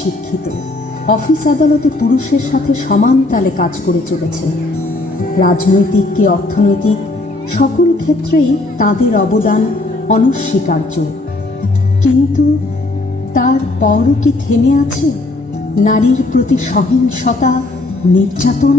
শিক্ষিত, অফিস আদালতে পুরুষের সাথে সমান তালে কাজ করে চলেছে। রাজনৈতিক কি অর্থনৈতিক সকল ক্ষেত্রেই তাদের অবদান অনস্বীকার্য। কিন্তু তারপরও কি থেমে আছে নারীর প্রতি সহিংসতা, নির্যাতন?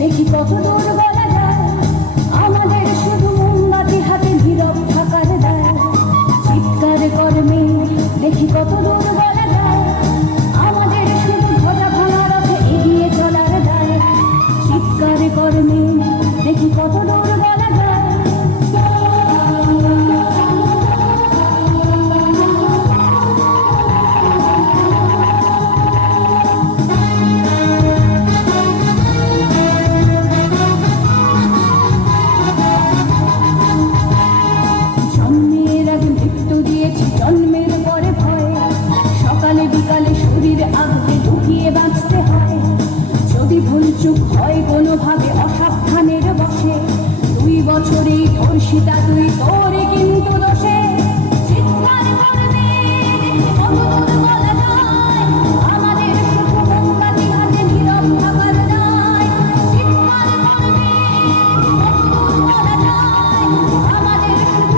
দেখি কত দূর বলা যায়, আমাদের শুধু মোমবাতি হাতে নীরব থাকার দায়। চিৎকার কর্মে দেখি কত দূর বলা যায়, আমাদের শুধু ধ্বজা ভাঙা রথে এগিয়ে চলার দায়। চিৎকার কর্মে দেখি কত দূর বলা যায়। জন্মের পরে ভয়, সকালে বিকালে শরীর আঘাতে ঢুকিয়ে বাঁচতে হয়। যদি ভুল চুপ হয় কোনোভাবে অসাবধানের বসে, 2 বছরেই ধর্ষিতা তুই, তোরে কিন্তু দোষে। চিৎকার করবে কত দূর বলা যায়, আমাদের শুধু মোমবাতি হাতে নীরব থাকার দায়। চিৎকার করবে কত দূর বলা যায়, আমাদের শুধু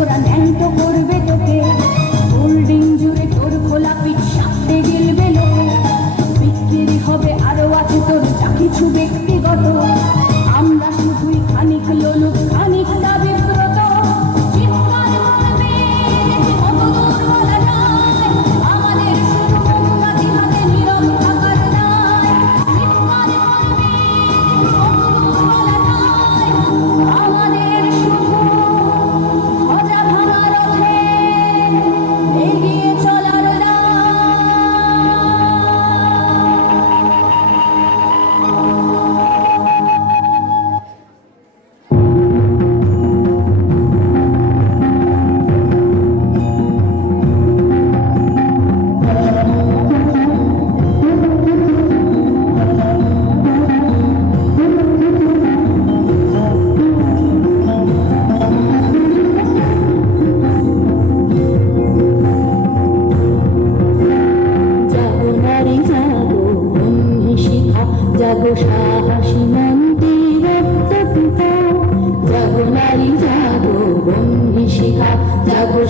ওরা ন্যাংটো করবে তোকে, হোল্ডিং জুড়ে তোর খোলা পিঠ সাপটে গেলবে লোকে। বিক্রি হবে আরো আছে তোর যা কিছু ব্যক্তিগত, আমরা শুধুই খানিক লোলুপ খানিকটা বিব্রত। চিৎকার করবে কত দূর বলা যায়, আমাদের শুধু মোমবাতি হাতে নীরব থাকার দায়। চিৎকার করবে কত দূর বলা যায়, আমাদের শুধু ধ্বজা ভাঙা রথে এগিয়ে চলার দায়। জাগো নারী জাগো, বন্ধু শিখা জাগো, সাহসী মন্ত্রী রক্তপিতা। জাগো নারী জাগো, বন্ধু শিখা জাগো,